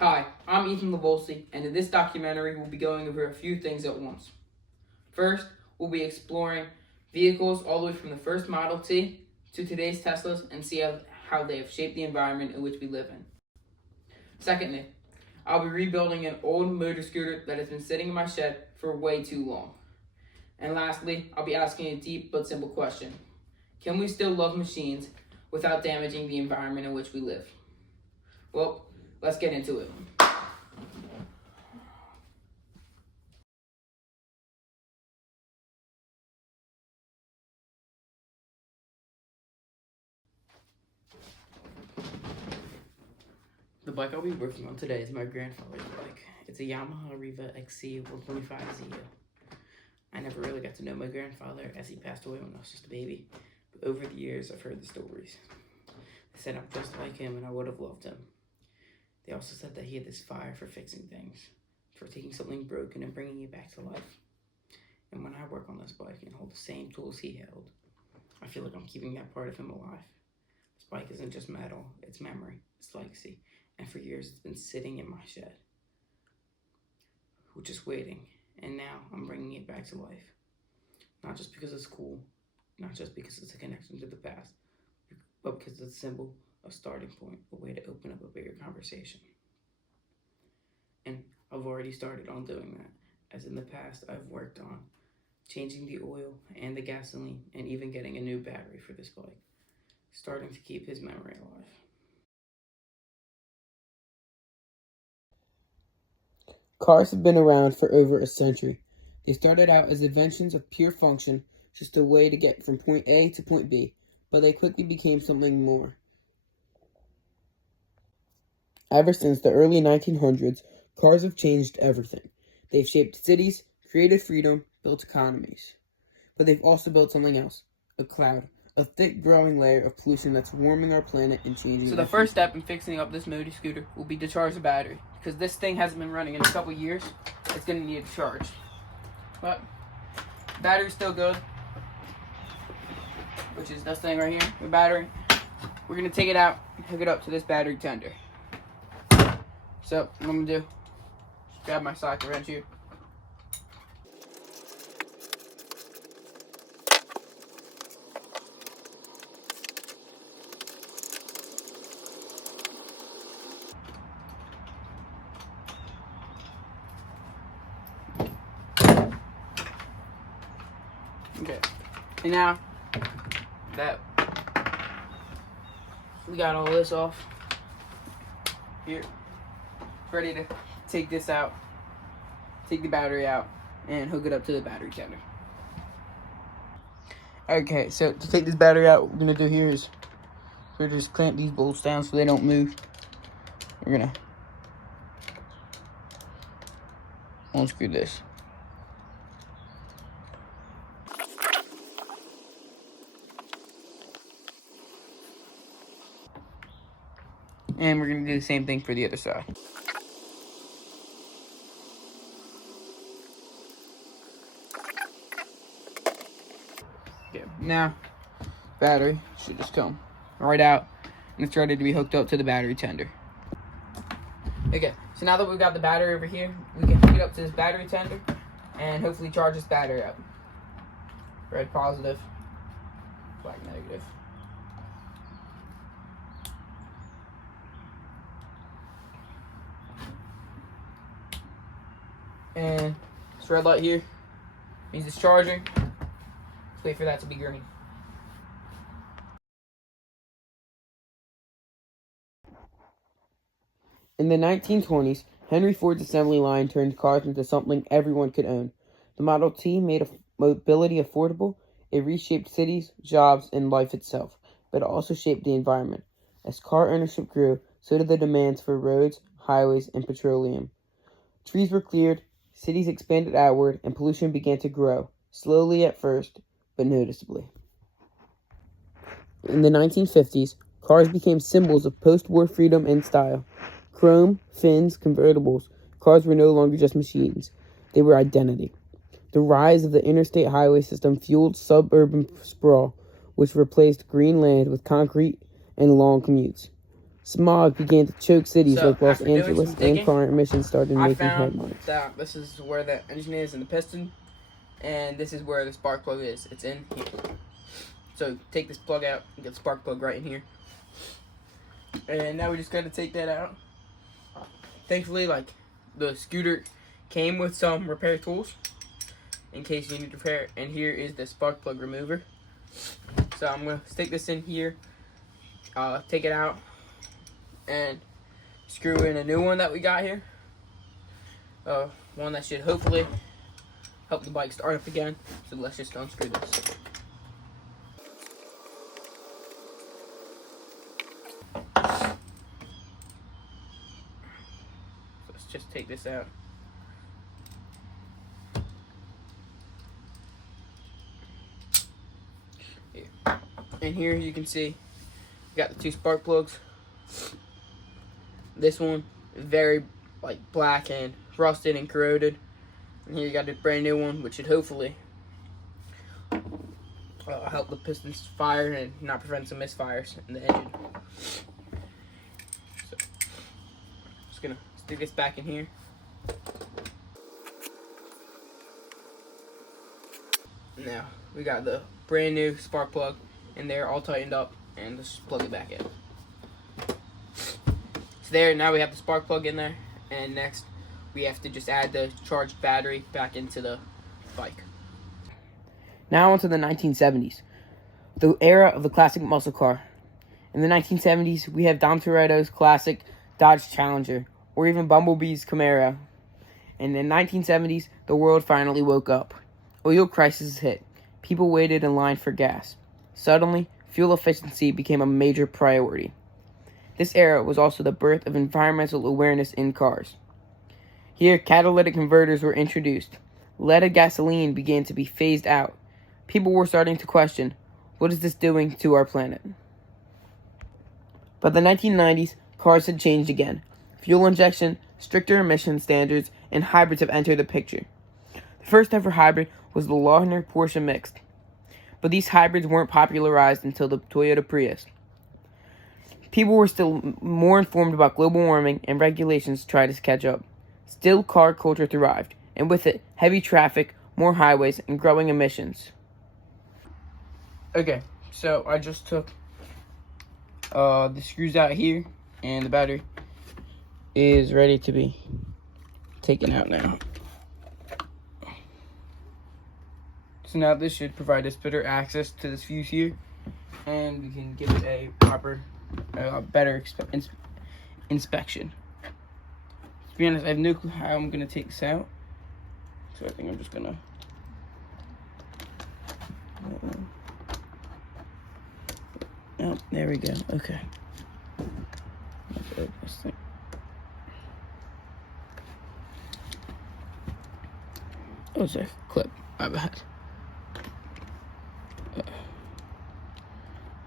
Hi, I'm Ethan Lavolsi, and in this documentary we'll be going over a few things at once. First, we'll be exploring vehicles all the way from the first Model T to today's Teslas and see how they have shaped the environment in which we live in. Secondly, I'll be rebuilding an old motor scooter that has been sitting in my shed for way too long. And lastly, I'll be asking a deep but simple question. Can we still love machines without damaging the environment in which we live? Well, let's get into it. The bike I'll be working on today is my grandfather's bike. It's a Yamaha Riva XC 125ZL. I never really got to know my grandfather as he passed away when I was just a baby, but over the years I've heard the stories. They said I'm just like him and I would have loved him. They also said that he had this fire for fixing things, for taking something broken and bringing it back to life. And when I work on this bike and hold the same tools he held, I feel like I'm keeping that part of him alive. This bike isn't just metal, it's memory, it's legacy. And for years it's been sitting in my shed, just waiting. And now I'm bringing it back to life. Not just because it's cool, not just because it's a connection to the past, but because it's a symbol, a starting point, a way to open up a bigger conversation. And I've already started on doing that, as in the past I've worked on changing the oil and the gasoline and even getting a new battery for this bike, starting to keep his memory alive. Cars have been around for over a century. They started out as inventions of pure function, just a way to get from point A to point B, but they quickly became something more. Ever since the early 1900s, cars have changed everything. They've shaped cities, created freedom, built economies. But they've also built something else, a cloud, a thick growing layer of pollution that's warming our planet and changing. So the first step in fixing up this motor scooter will be to charge the battery, because this thing hasn't been running in a couple years. It's going to need a charge. But the battery's still good, which is this thing right here, the battery. We're going to take it out and hook it up to this battery tender. So what I'm going to do, just grab my socket wrench here. Okay, and now that we got all this off, here, ready to take this out, take the battery out, and hook it up to the battery tender. Okay, so to take this battery out, what we're gonna do here is we're just clamp these bolts down so they don't move. We're gonna unscrew this. And we're going to do the same thing for the other side. Okay, now, battery should just come right out, and it's ready to be hooked up to the battery tender. Okay, so now that we've got the battery over here, we can hook it up to this battery tender, and hopefully charge this battery up. Red positive, black negative. And this red light here means it's charging. Let's wait for that to be green. In the 1920s, Henry Ford's assembly line turned cars into something everyone could own. The Model T made mobility affordable. It reshaped cities, jobs, and life itself, but it also shaped the environment. As car ownership grew, so did the demands for roads, highways, and petroleum. Trees were cleared, cities expanded outward, and pollution began to grow, slowly at first, but noticeably. In the 1950s, cars became symbols of post-war freedom and style. Chrome, fins, convertibles, cars were no longer just machines. They were identity. The rise of the interstate highway system fueled suburban sprawl, which replaced green land with concrete and long commutes. Smog began to choke cities So, like Los after doing Angeles, some and digging, car emissions started I making found headlines. that this is where the engine is and the piston, and this is where the spark plug is. It's in here. So take this plug out and get the spark plug right in here. And now we just gotta take that out. Thankfully, like, the scooter came with some repair tools in case you need to repair it. And here is the spark plug remover. So I'm gonna stick this in here, take it out, and screw in a new one that we got here. One that should hopefully help the bike start up again. So let's just unscrew this. So let's just take this out. Here. And here you can see we got the two spark plugs. This one very like black and rusted and corroded. And here you got a brand new one, which should hopefully help the pistons fire and not prevent some misfires in the engine. So, just gonna stick this back in here. Now we got the brand new spark plug in there, all tightened up, and let's just plug it back in. So there, now we have the spark plug in there, and next we have to just add the charged battery back into the bike. Now onto the 1970s, the era of the classic muscle car. In the 1970s, we have Dom Toretto's classic Dodge Challenger, or even Bumblebee's Camaro. In the 1970s, the world finally woke up. Oil crisis hit. People waited in line for gas. Suddenly, fuel efficiency became a major priority. This era was also the birth of environmental awareness in cars. Here, catalytic converters were introduced. Leaded gasoline began to be phased out. People were starting to question, what is this doing to our planet? By the 1990s, cars had changed again. Fuel injection, stricter emission standards, and hybrids have entered the picture. The first ever hybrid was the Lochner Porsche Mixed. But these hybrids weren't popularized until the Toyota Prius. People were still more informed about global warming, and regulations tried to catch up. Still, car culture thrived, and with it, heavy traffic, more highways, and growing emissions. Okay, so I just took the screws out here, and the battery is ready to be taken out now. So now this should provide us better access to this fuse here, and we can give it a proper, better inspection. To be honest, I have no clue how I'm going to take this out, so I think I'm just going to... Oh, there we go. Okay. Let's open this thing. Oh, it's a clip. My bad.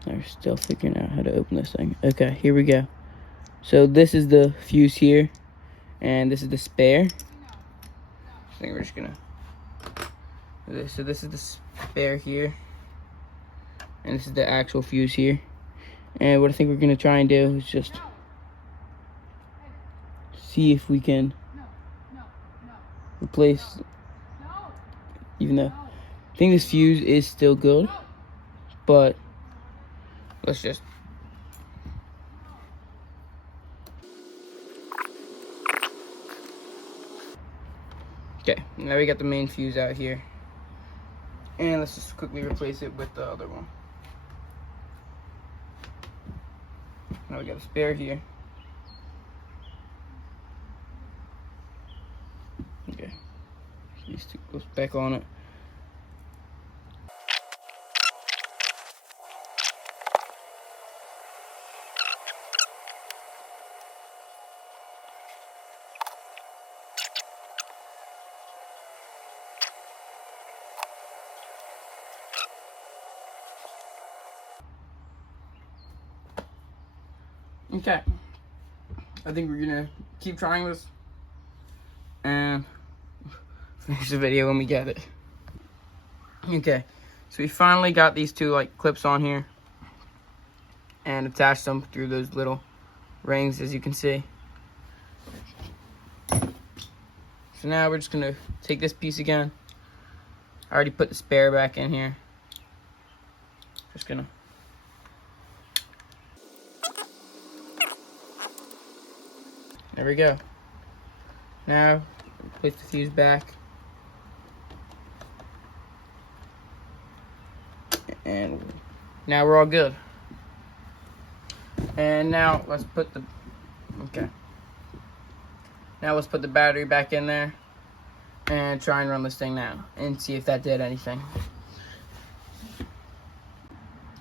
They're still figuring out how to open this thing. Okay, here we go. So this is the fuse here, and this is the spare. I think we're just gonna... So this is the spare here, and this is the actual fuse here. And what I think we're gonna try and do is just see if we can replace, even though I think this fuse is still good, but let's just... Okay, now we got the main fuse out here, and let's just quickly replace it with the other one. Now we got a spare here. Okay, these two goes back on it. Okay, I think we're gonna keep trying this and finish the video when we get it. Okay, so we finally got these two like clips on here and attached them through those little rings, as you can see. So now we're just gonna take this piece again. I already put the spare back in here. Just gonna. There we go. Now, place the fuse back. And now we're all good. And now let's put the, okay. Now let's put the battery back in there and try and run this thing now and see if that did anything.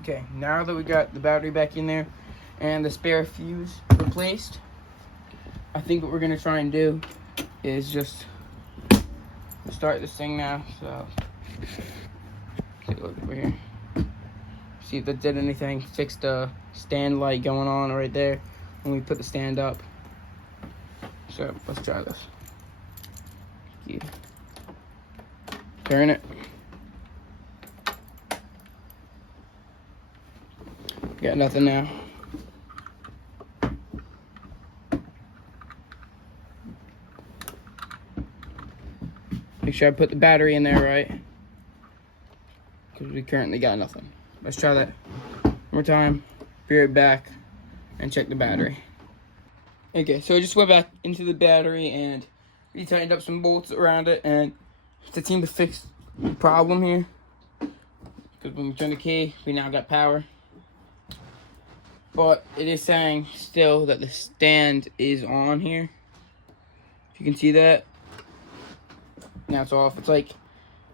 Okay, now that we got the battery back in there and the spare fuse replaced, I think what we're gonna try and do is just start this thing now. So take a look over here. See if that did anything. Fix the stand light going on right there when we put the stand up. So let's try this. Yeah. Turn it. Got nothing now. Make sure I put the battery in there right, because we currently got nothing. Let's try that one more time. Be right back and check the battery. Okay, so I just went back into the battery and retightened up some bolts around it, and it seemed to fix the problem here. Because when we turn the key, we now got power. But it is saying still that the stand is on here. If you can see that. Now it's off. It's like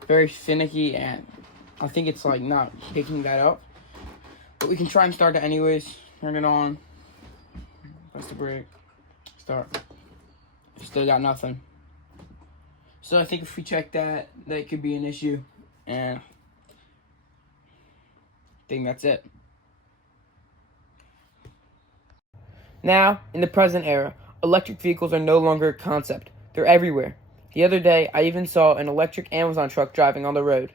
very finicky, and I think it's like not picking that up. But we can try and start it anyways. Turn it on. Press the brake. Start. Still got nothing. So I think if we check that, that could be an issue. And I think that's it. Now, in the present era, electric vehicles are no longer a concept. They're everywhere. The other day, I even saw an electric Amazon truck driving on the road.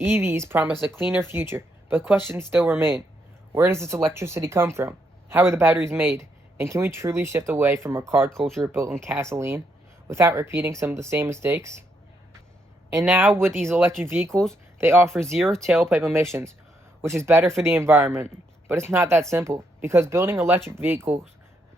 EVs promise a cleaner future, but questions still remain. Where does this electricity come from? How are the batteries made? And can we truly shift away from a car culture built on gasoline without repeating some of the same mistakes? And now, with these electric vehicles, they offer zero tailpipe emissions, which is better for the environment. But it's not that simple, because building electric vehicles,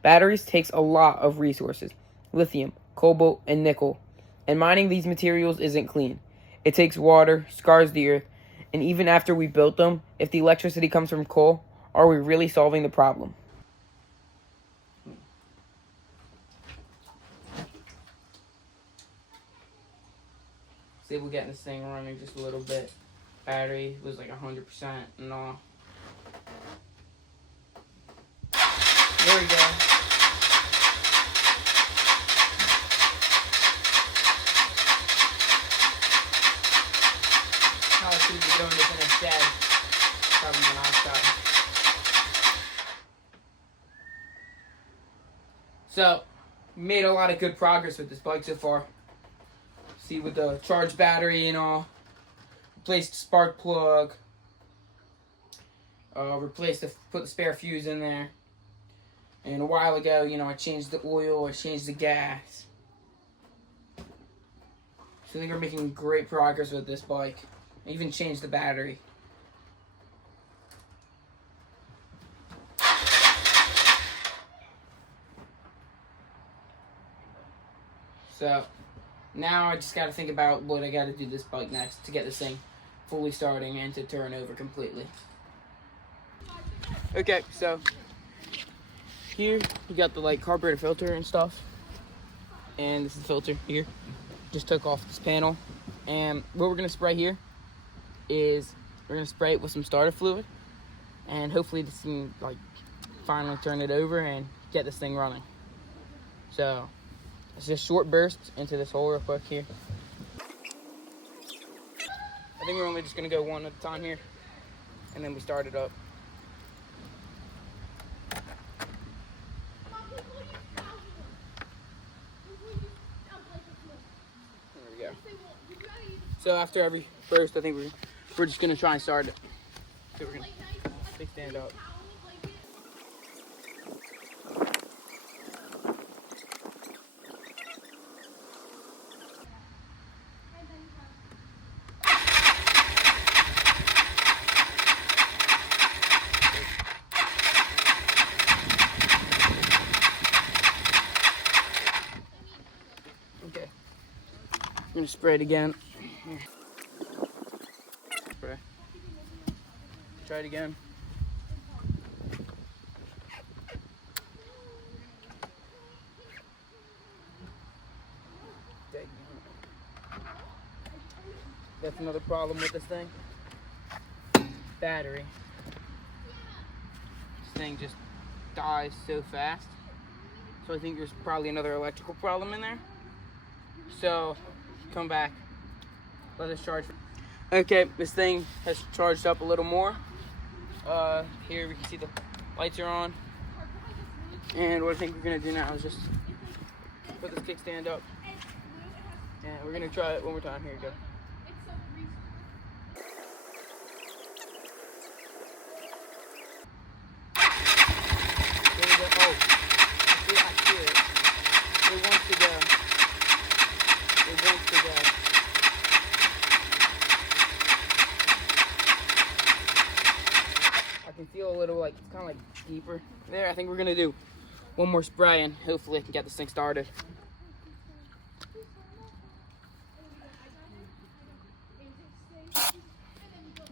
batteries takes a lot of resources. Lithium, cobalt, and nickel. And mining these materials isn't clean. It takes water, scars the earth, and even after we built them, if the electricity comes from coal, are we really solving the problem? See if we're getting this thing running just a little bit. Battery was like 100% and all. There we go. How should we be doing this instead? Carbon monoxide. So, we made a lot of good progress with this bike so far. See, with the charged battery and all. Replaced the spark plug. Put the spare fuse in there. And a while ago, I changed the oil, I changed the gas. So I think we're making great progress with this bike. I even changed the battery. So now I just got to think about what I got to do this bike next to get this thing fully starting and to turn over completely. Okay, so here we got the carburetor filter and stuff, and this is the filter here. Just took off this panel, and what we're gonna spray here is we're gonna spray it with some starter fluid, and hopefully this can finally turn it over and get this thing running. So it's just short bursts into this hole real quick here. I think we're only just gonna go one at a time here, and then we start it up. There we go. So after every burst, I think we're just gonna try and start it. So we're gonna stand up. gonna spray it again. Spray. Try it again. That's another problem with this thing. Battery. This thing just dies so fast. So I think there's probably another electrical problem in there. So come back. Let us charge. Okay, this thing has charged up a little more. Here we can see the lights are on. And what I think we're gonna do now is just put this kickstand up. And we're gonna try it one more time. Here you go. Oh, see, I hear it. It wants to go. It wants to go. I can feel a little like, it's kind of like deeper there. I think we're gonna do one more spray and hopefully I can get this thing started.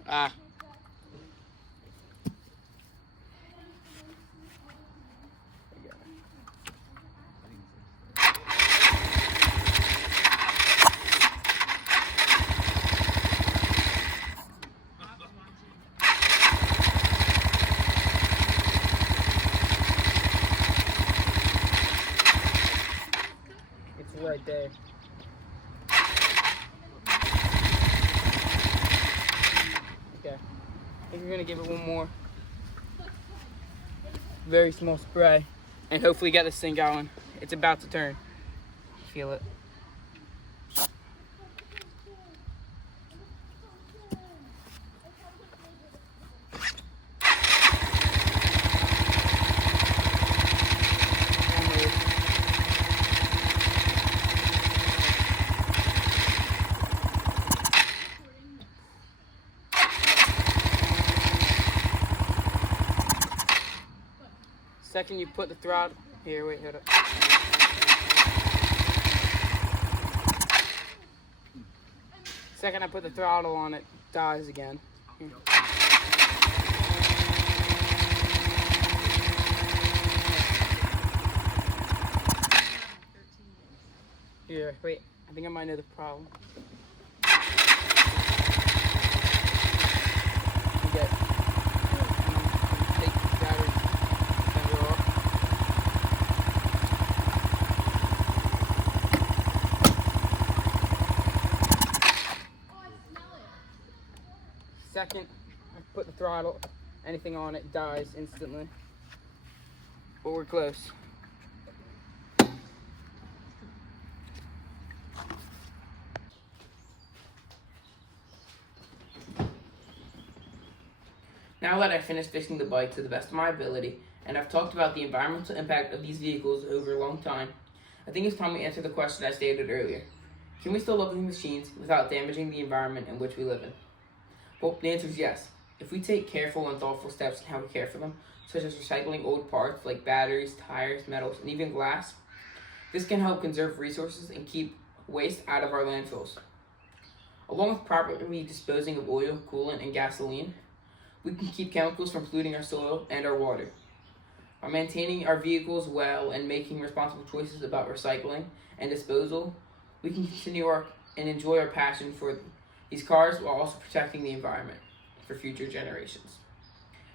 Ah. It's right there. Okay. I think we're gonna give it one more very small spray and hopefully get this thing going. It's about to turn. Feel it. Second you put the throttle, here, wait, hold up. Second I put the throttle on, it dies again. Here, wait, I think I might know the problem. Okay. Take the battery. Second, I put the throttle, anything on it dies instantly. But we're close. Now that I've finished fixing the bike to the best of my ability, and I've talked about the environmental impact of these vehicles over a long time, I think it's time we answer the question I stated earlier. Can we still love these machines without damaging the environment in which we live in? Well, the answer is yes. If we take careful and thoughtful steps in how we care for them, such as recycling old parts like batteries, tires, metals, and even glass, this can help conserve resources and keep waste out of our landfills. Along with properly disposing of oil, coolant, and gasoline, we can keep chemicals from polluting our soil and our water. By maintaining our vehicles well and making responsible choices about recycling and disposal, we can continue and enjoy our passion for these cars while also protecting the environment for future generations.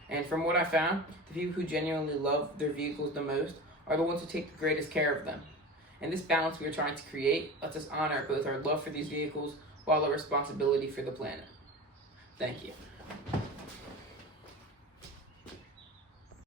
And from what I found, the people who genuinely love their vehicles the most are the ones who take the greatest care of them. And this balance we are trying to create lets us honor both our love for these vehicles while our responsibility for the planet. Thank you.